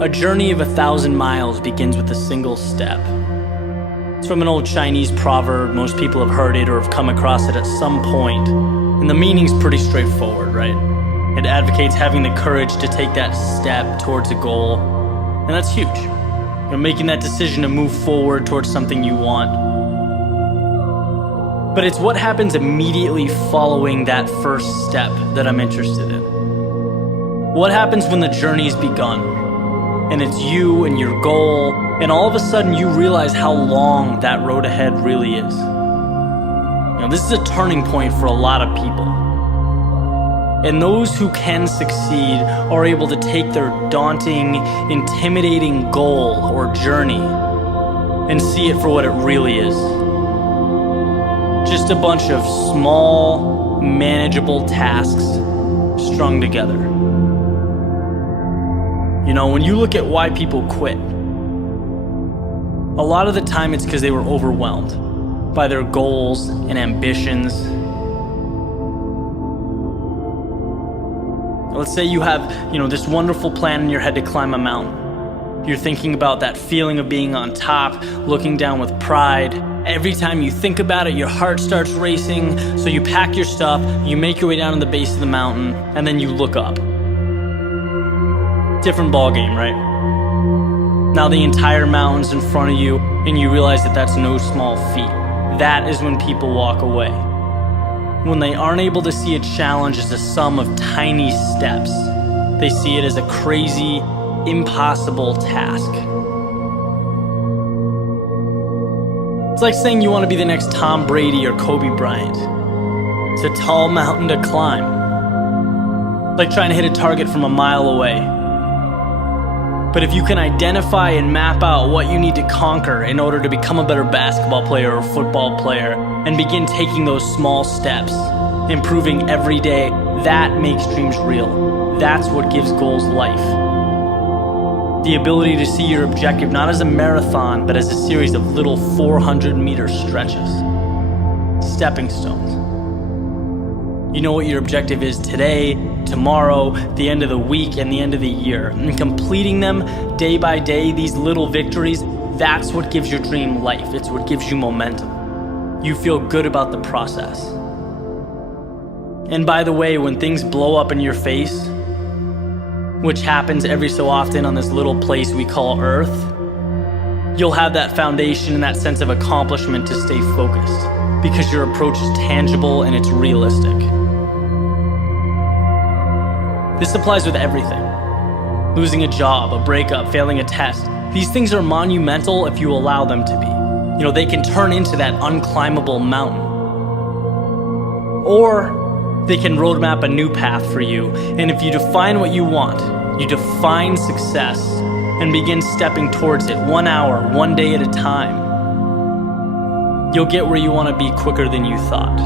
A journey of 1,000 miles begins with a single step. It's from an old Chinese proverb. Most people have heard it or have come across it at some point. And the meaning's pretty straightforward, right? It advocates having the courage to take that step towards a goal. And that's huge. You're making that decision to move forward towards something you want. But it's what happens immediately following that first step that I'm interested in. What happens when the journey's begun? And it's you and your goal, and all of a sudden you realize how long that road ahead really is. This is a turning point for a lot of people. And those who can succeed are able to take their daunting, intimidating goal or journey and see it for what it really is. Just a bunch of small, manageable tasks strung together. When you look at why people quit, a lot of the time it's because they were overwhelmed by their goals and ambitions. Let's say you have, this wonderful plan in your head to climb a mountain. You're thinking about that feeling of being on top, looking down with pride. Every time you think about it, your heart starts racing. So you pack your stuff, you make your way down to the base of the mountain, and then you look up. Different ball game, right? Now the entire mountain's in front of you, and you realize that that's no small feat. That is when people walk away. When they aren't able to see a challenge as a sum of tiny steps, they see it as a crazy, impossible task. It's like saying you want to be the next Tom Brady or Kobe Bryant. It's a tall mountain to climb. Like trying to hit a target from a mile away. But if you can identify and map out what you need to conquer in order to become a better basketball player or football player and begin taking those small steps, improving every day, that makes dreams real. That's what gives goals life. The ability to see your objective not as a marathon, but as a series of little 400-meter stretches. Stepping stones. You know what your objective is today, tomorrow, the end of the week, and the end of the year. And completing them day by day, these little victories, that's what gives your dream life. It's what gives you momentum. You feel good about the process. And by the way, when things blow up in your face, which happens every so often on this little place we call Earth, you'll have that foundation and that sense of accomplishment to stay focused because your approach is tangible and it's realistic. This applies with everything. Losing a job, a breakup, failing a test. These things are monumental if you allow them to be. They can turn into that unclimbable mountain. Or they can roadmap a new path for you. And if you define what you want, you define success and begin stepping towards it 1 hour, 1 day at a time, you'll get where you want to be quicker than you thought.